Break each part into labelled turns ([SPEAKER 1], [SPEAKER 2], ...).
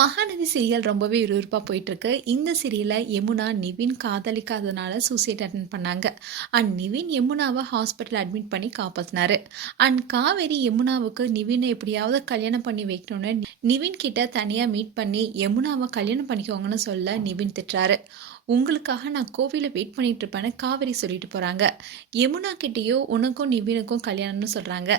[SPEAKER 1] Mahanadi serial ரொம்பவே விறுவிறுப்பாக போயிட்டுருக்கு. இந்த சீரியலை யமுனா நிவின் காதலிக்காதனால சூசைட் அட்டன் பண்ணாங்க. அண்ட் நிவின் யமுனாவை ஹாஸ்பிட்டல் அட்மிட் பண்ணி காப்பாற்றினாரு அண்ட் காவேரி யமுனாவுக்கு நிவினை எப்படியாவது கல்யாணம் பண்ணி வைக்கணும்னு நிவின் கிட்ட தனியாக மீட் பண்ணி யமுனாவை கல்யாணம் பண்ணிக்கோங்கன்னு சொல்ல நிவின் திட்டுறாரு. உங்களுக்காக நான் கோவிலில் வெயிட் பண்ணிட்டு இருப்பேன்னு காவேரி சொல்லிட்டு போகிறாங்க யமுனா கிட்டேயோ உனக்கும் நிவினுக்கும் கல்யாணம்னு சொல்கிறாங்க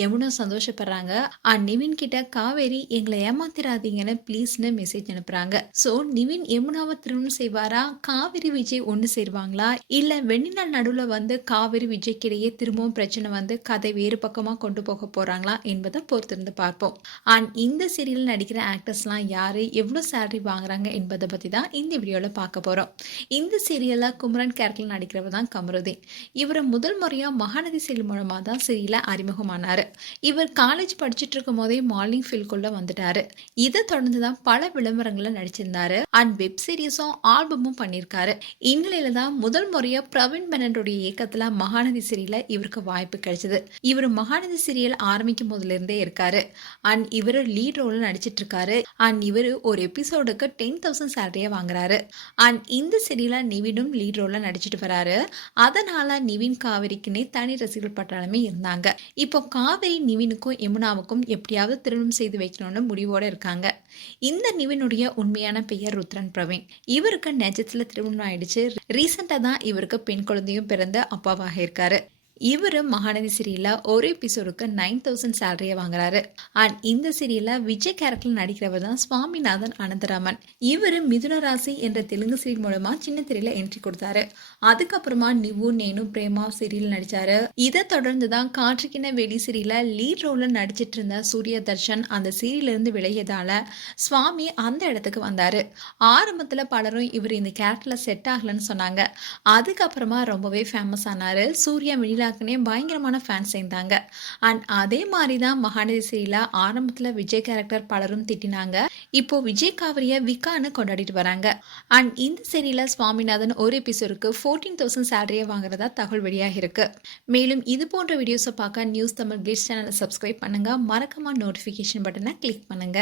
[SPEAKER 1] யமுனா சந்தோஷப்படுறாங்க. அண்ட் நிவின் கிட்ட காவேரி எங்களை ஏமாத்திராதீங்கன்னு ப்ளீஸ்னு மெசேஜ் அனுப்புகிறாங்க ஸோ நிவின் யமுனாவை திருமணம் செய்வாரா? காவேரி விஜய் ஒன்று சேருவாங்களா? இல்லை வெண்ணினால் நடுவில் வந்து காவேரி விஜய்க்கிடையே திரும்பவும் பிரச்சனை வந்து கதை வேறு பக்கமாக கொண்டு போக போகிறாங்களா என்பதை பொறுத்திருந்து பார்ப்போம். அண்ட் இந்த சீரியல் நடிக்கிற ஆக்டர்ஸ்லாம் யார்? எவ்வளோ சேலரி வாங்குறாங்க என்பதை பற்றி தான் இந்த வீடியோவில் பார்க்க போகிறோம் இந்த சீரியலில் குமரன் கேரக்டர் நடிக்கிறவர் தான் கமருதீன். இவர் முதல் முறையாக மகாநதி சீரியல் மூலமாக தான் சீரியலில் அறிமுகமானார். இவர் காலேஜ் படிச்சுட்டு இருக்கும் போதே மார்னிங் ஃபீல்டுக்குள்ளே வந்துட்டார். இதை தொடர்ந்து தான் பல விளம்பரங்களில் நடிச்சிருந்தாரு. அண்ட் வெப் சீரிஸும் ஆல்பமும் பண்ணியிருக்காரு இந்நிலையில தான் முதல் முறையாக பிரவீன் மேனனுடைய இயக்கத்தில் மகாநதி சீரியலில் இவருக்கு வாய்ப்பு கிடைச்சது. இவர் மகாநதி சீரியல் ஆரம்பிக்கும் போதுலேருந்தே இருக்காரு. அண்ட் இவர் லீட் ரோலில் நடிச்சிட்டு இருக்காரு. அண்ட் இவர் ஒரு எபிசோடுக்கு டென் தௌசண்ட் சேலரியை வாங்குறாரு. அண்ட் இந்த சீரியலில் நிவினும் லீட் ரோலில் நடிச்சிட்டு வராரு. அதனால நிவின் காவேரிக்குன்னே தனி ரசிகர் பட்டாளமே இருந்தாங்க. இப்போ காவேரி நிவினுக்கும் யமுனாவுக்கும் எப்படியாவது திருமணம் செய்து வைக்கணும்னு முடிவோடு இருக்காங்க. இந்த நிவினுடைய உண்மையான பெயர் ருத்ரன் பிரவீன். இவருக்கு நெஜத்தில் திருமணம் ஆயிடுச்சு. ரீசெண்டாக தான் இவருக்கு பெண் குழந்தையும் பிறந்து அப்பாவாக இருக்காரு. இவர் மகாநதி சீரியலில் ஒரு எபிசோடுக்கு நைன் தௌசண்ட் சேலரியை வாங்குறாரு. அண்ட் இந்த சீரியலில் விஜய் கேரக்டர் நடிக்கிறவர் தான் சுவாமிநாதன் அனந்தராமன். இவர் மிதுன ராசி என்ற தெலுங்கு சீரியல் மூலமாக சின்ன திரையில என்ட்ரி கொடுத்தாரு. அதுக்கப்புறமா நிவு நேனு பிரேமா சீரியல் நடிச்சாரு. இதை தொடர்ந்து தான் காற்றுக்கின வெளி சீரியல லீட் ரோலில் நடிச்சிட்டு இருந்த சூரிய தர்ஷன் அந்த சீரியலிருந்து விலகியதால சுவாமி அந்த இடத்துக்கு வந்தாரு. ஆரம்பத்தில் பலரும் இவர் இந்த கேரக்டர்ல செட் ஆகலன்னு சொன்னாங்க. அதுக்கப்புறமா ரொம்பவே ஃபேமஸ் ஆனாரு. சூர்யா மிடிலா விஜயாக்குனே பயங்கரமான ஃபேன்ஸ் சேர்ந்தாங்க. அண்ட் அதே மாதிரி தான் மகாநதி சீரியலில் ஆரம்பத்தில் விஜய் கேரக்டர் பலரும் திட்டினாங்க. இப்போ விஜய் காவிரியை விக்கான்னு கொண்டாடிட்டு வராங்க. அண்ட் இந்த சீரியல சுவாமிநாதன் ஒரு எபிசோடுக்கு ஃபோர்டீன் தௌசண்ட் சேலரியை வாங்குறதா தகவல் வெளியாக இருக்கு. மேலும் இது போன்ற வீடியோஸை பார்க்க நியூஸ் தமிழ் கிளிஸ் சேனலை சப்ஸ்கிரைப் பண்ணுங்க. மறக்காம நோட்டிஃபிகேஷன் பட்டனை கிளிக் பண்ணுங்க.